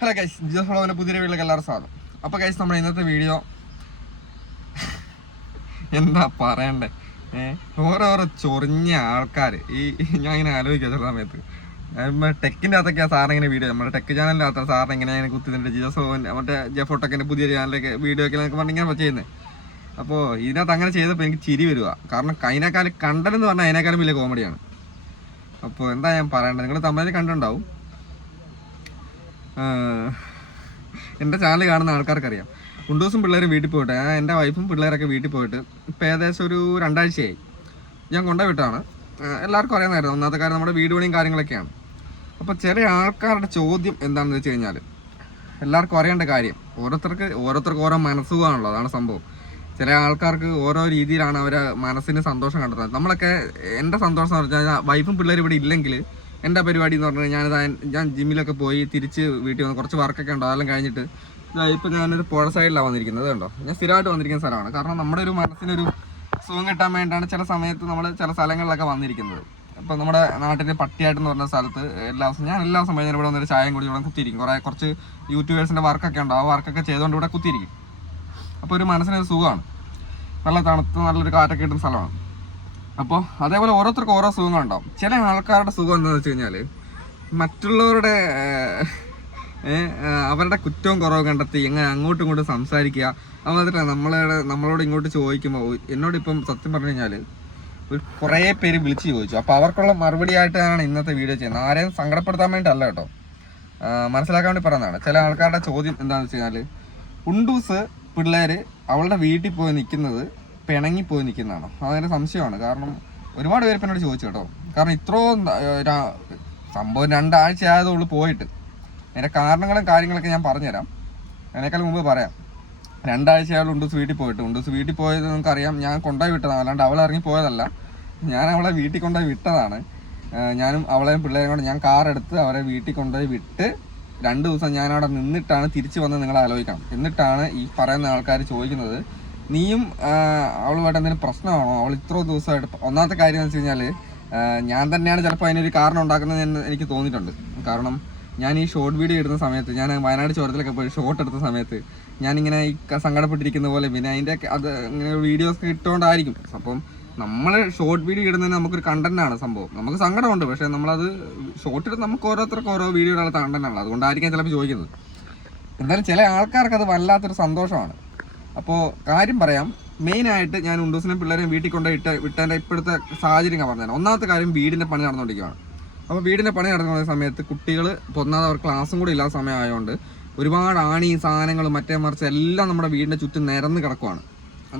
Hello guys Jijos ഫ്ലോവിന്റെ പുതിയ വീട്ടിലേക്ക് എല്ലാവർക്കും സ്വാഗതം. അപ്പോൾ ഗൈസ് നമ്മുടെ ഇന്നത്തെ വീഡിയോ എന്താ പറയണ്ടേ? ഓരോരോ ചൊറിഞ്ഞ ആൾക്കാർ ഈ ഞാൻ ഇങ്ങനെ ആലോചിക്കുക ചില സമയത്ത്. ടെക്കിന്റെ അകത്തൊക്കെയാണ് സാറിന് ഇങ്ങനെ വീഡിയോ നമ്മുടെ ടെക് ചാനലിന്റെ അകത്ത് സാറിന് ഇങ്ങനെ ഇങ്ങനെ കുത്തി ജിയോ ജിജോസ് ഫ്ലോവിന്റെ മറ്റേ ജെഫോട്ടൊക്കെ പുതിയ ചാനലൊക്കെ വീഡിയോ ഒക്കെ എന്നൊക്കെ പറഞ്ഞാൽ ഇങ്ങനെ ചെയ്യുന്നത് അപ്പോൾ ഇതിനകത്ത് അങ്ങനെ ചെയ്തപ്പോൾ എനിക്ക് ചിരി വരിക കാരണം അതിനേക്കാളും കണ്ടെന്ന് പറഞ്ഞാൽ അതിനേക്കാളും വലിയ കോമഡിയാണ് അപ്പോൾ എന്താ ഞാൻ പറയേണ്ടത് നിങ്ങൾ തമ്മിൽ കണ്ടുണ്ടാവും എന്റെ ചാനൽ കാണുന്ന ആൾക്കാർക്കറിയാം. കുണ്ടൂസും പിള്ളേരും വീട്ടിൽ പോയിട്ട് എന്റെ വൈഫും പിള്ളേരൊക്കെ വീട്ടിൽ പോയിട്ട് ഇപ്പം ഏകദേശം ഒരു രണ്ടാഴ്ചയായി. ഞാൻ കൊണ്ടുപോയിട്ടാണ്. എല്ലാവർക്കും അറിയാമായിരുന്നു ഒന്നാമത്തെ കാര്യം നമ്മുടെ വീട് പണിയും കാര്യങ്ങളൊക്കെയാണ്. അപ്പോൾ ചില ആൾക്കാരുടെ ചോദ്യം എന്താണെന്ന് വെച്ച് കഴിഞ്ഞാൽ എല്ലാവർക്കും അറിയേണ്ട കാര്യം ഓരോരുത്തർക്ക് ഓരോരുത്തർക്ക് ഓരോ മനസ്സുഖമാണല്ലോ അതാണ് സംഭവം. ചില ആൾക്കാർക്ക് ഓരോ രീതിയിലാണ് അവരെ മനസ്സിന് സന്തോഷം കണ്ടെത്തുന്നത്. നമ്മളൊക്കെ എന്റെ സന്തോഷം എന്ന് പറഞ്ഞാൽ വൈഫും പിള്ളേരും ഇവിടെ ഇല്ലെങ്കിൽ എന്റെ പരിപാടി എന്ന് പറഞ്ഞാൽ ഞാനത് ഞാൻ ജിമ്മിലൊക്കെ പോയി തിരിച്ച് വീട്ടിൽ വന്ന് കുറച്ച് വർക്കൊക്കെ ഉണ്ടോ അതെല്ലാം കഴിഞ്ഞിട്ട് ഇപ്പം ഞാനൊരു പുഴ സൈഡിലാണ് വന്നിരിക്കുന്നത് കണ്ടോ? ഞാൻ സ്ഥിരമായിട്ട് വന്നിരിക്കുന്ന സ്ഥലമാണ്. കാരണം നമ്മുടെ ഒരു മനസ്സിനൊരു സുഖം കിട്ടാൻ വേണ്ടിയിട്ടാണ് ചില സമയത്ത് നമ്മൾ ചില സ്ഥലങ്ങളിലൊക്കെ വന്നിരിക്കുന്നത്. ഇപ്പം നമ്മുടെ നാട്ടിൽ പട്ടിയായിട്ടെന്ന് പറഞ്ഞ സ്ഥലത്ത് എല്ലാ ദിവസവും ഞാൻ എല്ലാ സമയത്തും ഇവിടെ വന്നൊരു ചായയും കൂടി ഇവിടെ കുത്തിയിരിക്കും. കുറേ കുറച്ച് യൂട്യൂബേഴ്സിന്റെ വർക്കൊക്കെ ഉണ്ടോ? ആ വർക്കൊക്കെ ചെയ്തുകൊണ്ട് ഇവിടെ കുത്തിയിരിക്കും. അപ്പോൾ ഒരു മനസ്സിനൊരു സുഖമാണ്. നല്ല തണുത്ത് നല്ലൊരു കാറ്റൊക്കെ കിട്ടുന്ന സ്ഥലമാണ്. അപ്പോൾ അതേപോലെ ഓരോരുത്തർക്കും ഓരോ സുഖങ്ങളുണ്ടാവും ചില ആൾക്കാരുടെ സുഖം എന്താണെന്ന് വെച്ച് കഴിഞ്ഞാൽ മറ്റുള്ളവരുടെ അവരുടെ കുറ്റവും കുറവും കണ്ടെത്തി എങ്ങനെ അങ്ങോട്ടും ഇങ്ങോട്ടും സംസാരിക്കുക. അത് മാത്രമല്ല നമ്മളെ നമ്മളോട് ഇങ്ങോട്ട് ചോദിക്കുമ്പോൾ എന്നോട് ഇപ്പം സത്യം പറഞ്ഞു കഴിഞ്ഞാൽ ഒരു കുറേ പേര് വിളിച്ച് ചോദിച്ചു. അപ്പോൾ അവർക്കുള്ള മറുപടി ആയിട്ടാണ് ഇന്നത്തെ വീഡിയോ ചെയ്യുന്നത്. ആരെയും സങ്കടപ്പെടുത്താൻ വേണ്ടിയിട്ടല്ല കേട്ടോ. മനസ്സിലാക്കാൻ വേണ്ടി പറയുന്നതാണ് ചില ആൾക്കാരുടെ ചോദ്യം എന്താണെന്ന് വെച്ച് കഴിഞ്ഞാൽ ഉണ്ടൂസ് പിള്ളേർ അവളുടെ വീട്ടിൽ പോയി നിൽക്കുന്നത് പിണങ്ങി പോയി നിൽക്കുന്നതാണോ. അതൊരു സംശയമാണ്. കാരണം ഒരുപാട് പേര് എന്നോട് ചോദിച്ചു കേട്ടോ. കാരണം ഇത്രയും സംഭവം രണ്ടാഴ്ച ആയതുള്ളൂ പോയിട്ട്. അതിന്റെ കാരണങ്ങളും കാര്യങ്ങളൊക്കെ ഞാൻ പറഞ്ഞുതരാം. അതിനേക്കാൾ മുമ്പ് പറയാം. രണ്ടാഴ്ച അയാൾ ഉണ്ടൂസ് വീട്ടിൽ പോയിട്ട്. ഉണ്ടൂസ് വീട്ടിൽ പോയത് നമുക്കറിയാം ഞാൻ കൊണ്ടുപോയി വിട്ടതാണ്. അല്ലാണ്ട് അവൾ ഇറങ്ങി പോയതല്ല. ഞാൻ അവളെ വീട്ടിൽ കൊണ്ടുപോയി വിട്ടതാണ്. ഞാനും അവളെയും പിള്ളേരും കൊണ്ട് ഞാൻ കാർ എടുത്ത് അവരെ വീട്ടിൽ കൊണ്ടുപോയി വിട്ട് രണ്ട് ദിവസം ഞാൻ അവിടെ നിന്നിട്ടാണ് തിരിച്ചു വന്ന് നിങ്ങൾ ആലോചിക്കണം എന്നിട്ടാണ് ഈ പറയുന്ന ആൾക്കാർ ചോദിക്കുന്നത് നീയും അവളുമായിട്ട് എന്തെങ്കിലും പ്രശ്നമാണോ? അവൾ ഇത്ര ദിവസമായിട്ട് ഒന്നാമത്തെ കാര്യം എന്ന് വെച്ച് കഴിഞ്ഞാൽ ഞാൻ തന്നെയാണ് ചിലപ്പോൾ അതിനൊരു കാരണം ഉണ്ടാക്കുന്നത് എന്ന് എനിക്ക് തോന്നിയിട്ടുണ്ട്. കാരണം ഞാൻ ഈ ഷോർട്ട് വീഡിയോ ഇടുന്ന സമയത്ത് ഞാൻ വയനാട് ചോരത്തിലൊക്കെ പോയി ഷോർട്ട് എടുത്ത സമയത്ത് ഞാനിങ്ങനെ ഈ സങ്കടപ്പെട്ടിരിക്കുന്ന പോലെ പിന്നെ അതിന്റെ അത് ഇങ്ങനെ വീഡിയോസ് ഇട്ടുകൊണ്ടായിരിക്കും അപ്പം നമ്മൾ ഷോർട്ട് വീഡിയോ ഇടുന്നതിന് നമുക്കൊരു കണ്ടന്റാണ് സംഭവം. നമുക്ക് സങ്കടമുണ്ട് പക്ഷേ നമ്മളത് ഷോർട്ട് ഇടുന്ന നമുക്ക് ഓരോരുത്തർക്കും ഓരോ വീഡിയോ ഇടാനുള്ള കണ്ടന്റ് ആണ് അതുകൊണ്ടായിരിക്കും ചിലപ്പോൾ ചോദിക്കുന്നത്. എന്തായാലും ചില ആൾക്കാർക്ക് അത് വല്ലാത്തൊരു സന്തോഷമാണ്. അപ്പോൾ കാര്യം പറയാം. മെയിനായിട്ട് ഞാൻ ഉണ്ടൂസിനെ പിള്ളേരെ വീട്ടിൽ കൊണ്ട് ഇട്ട് വിട്ടതിന്റെ ഇപ്പോഴത്തെ സാഹചര്യം ഞാൻ പറഞ്ഞുതരാം. ഒന്നാമത്തെ കാര്യം വീടിന്റെ പണി നടന്നുകൊണ്ടിരിക്കുകയാണ്. അപ്പോൾ വീടിന്റെ പണി നടക്കുന്ന സമയത്ത് കുട്ടികൾ ഒന്നാമത് അവർ ക്ലാസ്സും കൂടി ഇല്ലാത്ത സമയമായതുകൊണ്ട് ഒരുപാട് ആണി സാധനങ്ങൾ മറ്റേ മറിച്ച് എല്ലാം നമ്മുടെ വീടിന്റെ ചുറ്റും നിരന്ന് കിടക്കുവാണ്.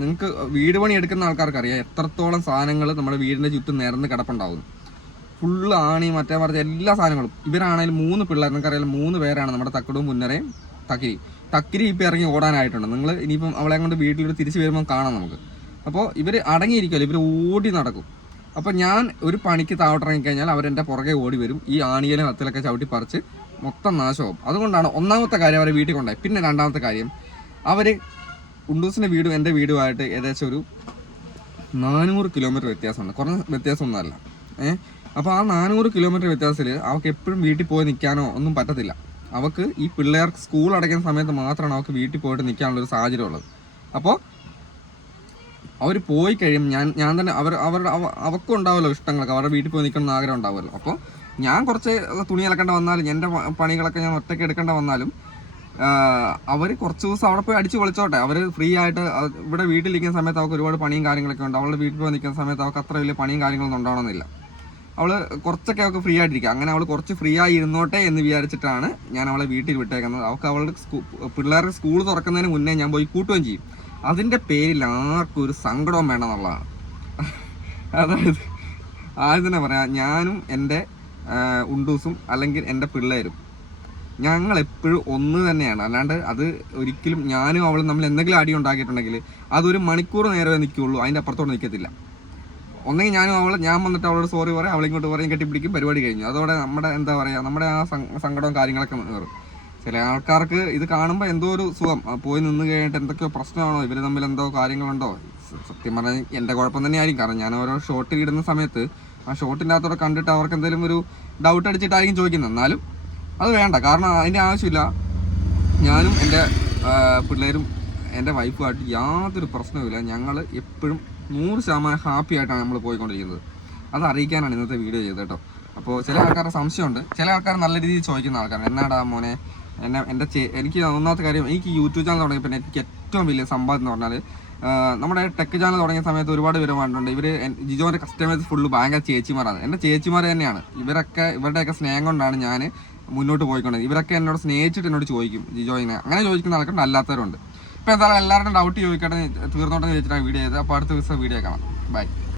നിങ്ങൾക്ക് വീട് പണി എടുക്കുന്ന ആൾക്കാർക്ക് അറിയാം എത്രത്തോളം സാധനങ്ങൾ നമ്മുടെ വീടിന്റെ ചുറ്റും നിരന്ന് കിടപ്പുണ്ടാവും. ഫുള്ള് ആണി മറ്റേ മറിച്ച് എല്ലാ സാധനങ്ങളും. ഇവരാണെങ്കിലും മൂന്ന് പിള്ളേർ. നിങ്ങൾക്കറിയാം മൂന്ന് പേരാണ് നമ്മുടെ തക്കടും മുന്നരയും തക്കിരി തക്കിരി ഇപ്പം ഇറങ്ങി ഓടാനായിട്ടുണ്ട്. നിങ്ങൾ ഇനിയിപ്പം അവളെ കൊണ്ട് വീട്ടിലൂടെ തിരിച്ച് വരുമ്പോൾ കാണാം നമുക്ക്. അപ്പോൾ ഇവർ അടങ്ങിയിരിക്കുമല്ലോ ഇവർ ഓടി നടക്കും. അപ്പോൾ ഞാൻ ഒരു പണിക്ക് താവട്ടിറങ്ങി കഴിഞ്ഞാൽ അവരെന്റെ പുറകെ ഓടി വരും. ഈ ആണിയിലും അത്തിലൊക്കെ ചവിട്ടി പറിച്ച് മൊത്തം നാശമാവും. അതുകൊണ്ടാണ് ഒന്നാമത്തെ കാര്യം അവരെ വീട്ടിൽ കൊണ്ടായി പിന്നെ രണ്ടാമത്തെ കാര്യം അവർ ഉണ്ടൂസിന്റെ വീടും എന്റെ വീടുമായിട്ട് ഏകദേശം ഒരു നാനൂറ് കിലോമീറ്റർ വ്യത്യാസമുണ്ട്. കുറഞ്ഞ വ്യത്യാസമൊന്നുമല്ല. ഏഹ് അപ്പോൾ ആ നാനൂറ് കിലോമീറ്റർ വ്യത്യാസത്തിൽ അവൾക്ക് എപ്പോഴും വീട്ടിൽ പോയി നിൽക്കാനോ ഒന്നും പറ്റത്തില്ല. അവൾക്ക് ഈ പിള്ളേർക്ക് സ്കൂൾ അടയ്ക്കുന്ന സമയത്ത് മാത്രമാണ് അവക്ക് വീട്ടിൽ പോയിട്ട് നിൽക്കാനുള്ള ഒരു സാഹചര്യം ഉള്ളത് അപ്പോൾ അവർ പോയി കഴിയും ഞാൻ ഞാൻ തന്നെ അവർ അവരുടെ അവ- അവർക്കും ഉണ്ടാവുമല്ലോ ഇഷ്ടങ്ങളൊക്കെ. അവരുടെ വീട്ടിൽ പോയി നിൽക്കണം എന്ന് ആഗ്രഹം ഉണ്ടാവുമല്ലോ. അപ്പോൾ ഞാൻ കുറച്ച് തുണി അലക്കേണ്ട വന്നാലും എന്റെ പണികളൊക്കെ ഞാൻ ഒറ്റയ്ക്ക് എടുക്കേണ്ട വന്നാലും അവർ കുറച്ച് ദിവസം അവിടെ പോയി അടിച്ച് പൊളിച്ചോട്ടെ. അവർ ഫ്രീ ആയിട്ട് ഇവിടെ വീട്ടിലിരിക്കുന്ന സമയത്ത് അവർക്ക് ഒരുപാട് പണിയും കാര്യങ്ങളൊക്കെ ഉണ്ട്. അവളുടെ വീട്ടിൽ പോയി നിൽക്കുന്ന സമയത്ത് അവർക്ക് അത്ര വലിയ പണിയും കാര്യങ്ങളൊന്നും ഉണ്ടാവണമെന്നില്ല. അവൾ കുറച്ചൊക്കെ അവൾക്ക് ഫ്രീ ആയിട്ടിരിക്കുക അങ്ങനെ അവൾ കുറച്ച് ഫ്രീ ആയി ഇരുന്നോട്ടെ എന്ന് വിചാരിച്ചിട്ടാണ് ഞാൻ അവളെ വീട്ടിൽ വിട്ടേക്കുന്നത്. അവൾക്ക് അവളുടെ പിള്ളേർക്ക് സ്കൂൾ തുറക്കുന്നതിന് മുന്നേ ഞാൻ പോയി കൂട്ടുകയും ചെയ്യും. അതിന്റെ പേരിൽ ആർക്കും ഒരു സങ്കടവും വേണമെന്നുള്ളതാണ് അതായത് ആദ്യം തന്നെ പറയാം ഞാനും എന്റെ ഉണ്ടൂസും അല്ലെങ്കിൽ എന്റെ പിള്ളേരും ഞങ്ങൾ എപ്പോഴും ഒന്ന് തന്നെയാണ്. അല്ലാണ്ട് അത് ഒരിക്കലും ഞാനും അവളും നമ്മൾ എന്തെങ്കിലും അടി ഉണ്ടാക്കിയിട്ടുണ്ടെങ്കിൽ അതൊരു മണിക്കൂർ നേരമേ നിൽക്കുകയുള്ളൂ. അതിന്റെ അപ്പുറത്തോട്ട് നിൽക്കത്തില്ല. ഒന്നെങ്കിൽ ഞാനും അവൾ ഞാൻ വന്നിട്ട് അവളോട് സോറി പറയും അവളെ ഇങ്ങോട്ട് പറയും കെട്ടിപ്പിടിക്കും പരിപാടി കഴിഞ്ഞു. അതോടെ നമ്മുടെ എന്താ പറയാ നമ്മുടെ ആ സങ്ക- സങ്കടവും കാര്യങ്ങളൊക്കെ മാറും. ചില ആൾക്കാർക്ക് ഇത് കാണുമ്പോൾ എന്തോ ഒരു സുഖം. പോയി നിന്ന് കഴിഞ്ഞിട്ട് എന്തൊക്കെയോ പ്രശ്നമാണോ ഇവർ തമ്മിൽ എന്തോ കാര്യങ്ങളുണ്ടോ? സത്യം പറഞ്ഞാൽ എന്റെ കുഴപ്പം തന്നെയായിരിക്കും കാരണം ഞാൻ ഓരോ ഷോട്ട് ഇടുന്ന സമയത്ത് ആ ഷോട്ടിന്റെ അകത്തോടെ കണ്ടിട്ട് അവർക്ക് എന്തെങ്കിലും ഒരു ഡൗട്ട് അടിച്ചിട്ടായിരിക്കും ചോദിക്കുന്നത്. എന്നാലും അത് വേണ്ട. കാരണം അതിന്റെ ആവശ്യമില്ല. ഞാനും എന്റെ പിള്ളേരും എന്റെ വൈഫുമായിട്ട് യാതൊരു പ്രശ്നവുമില്ല. ഞങ്ങൾ എപ്പോഴും നൂറ് ശതമാനം ഹാപ്പി ആയിട്ടാണ് നമ്മൾ പോയിക്കൊണ്ടിരിക്കുന്നത്. അത് അറിയിക്കാനാണ് ഇന്നത്തെ വീഡിയോ ചെയ്തത് കേട്ടോ. അപ്പോൾ ചില ആൾക്കാരുടെ സംശയമുണ്ട്. ചില ആൾക്കാർ നല്ല രീതിയിൽ ചോദിക്കുന്ന ആൾക്കാരാണ്. എന്നാടാ മോനെ എന്നെ എന്റെ എനിക്ക് ഒന്നാമത്തെ കാര്യം എനിക്ക് യൂട്യൂബ് ചാനൽ തുടങ്ങിയപ്പോൾ എനിക്ക് ഏറ്റവും വലിയ സംഭവം എന്ന് പറഞ്ഞാൽ നമ്മുടെ ടെക് ചാനൽ തുടങ്ങിയ സമയത്ത് ഒരുപാട് പേര് കണ്ടിട്ടുണ്ട് ഇവർ ജിജോന്റെ കസ്റ്റമേഴ്സ് ഫുള്ള് ഭയങ്കര ചേച്ചിമാരാണ്. എന്റെ ചേച്ചിമാർ തന്നെയാണ്. ഇവരൊക്കെ ഇവരുടെയൊക്കെ സ്നേഹം കൊണ്ടാണ് ഞാൻ മുന്നോട്ട് പോയിക്കൊണ്ടത് ഇവരൊക്കെ എന്നോട് സ്നേഹിച്ചിട്ട് എന്നോട് ചോദിക്കും ജിജോയിനെ. അങ്ങനെ ചോദിക്കുന്ന ആൾക്കാരുണ്ട് അല്ലാത്തവരുണ്ട്. ഇപ്പോൾ എന്തായാലും എല്ലാവരും ഡൗട്ട് ചോദിക്കട്ടെ തീർന്നോട്ടെന്ന് ചോദിച്ചിട്ടാണ് വീഡിയോ ചെയ്തത്. അപ്പോൾ അടുത്ത ദിവസം വീഡിയോ കാണാം. ബൈ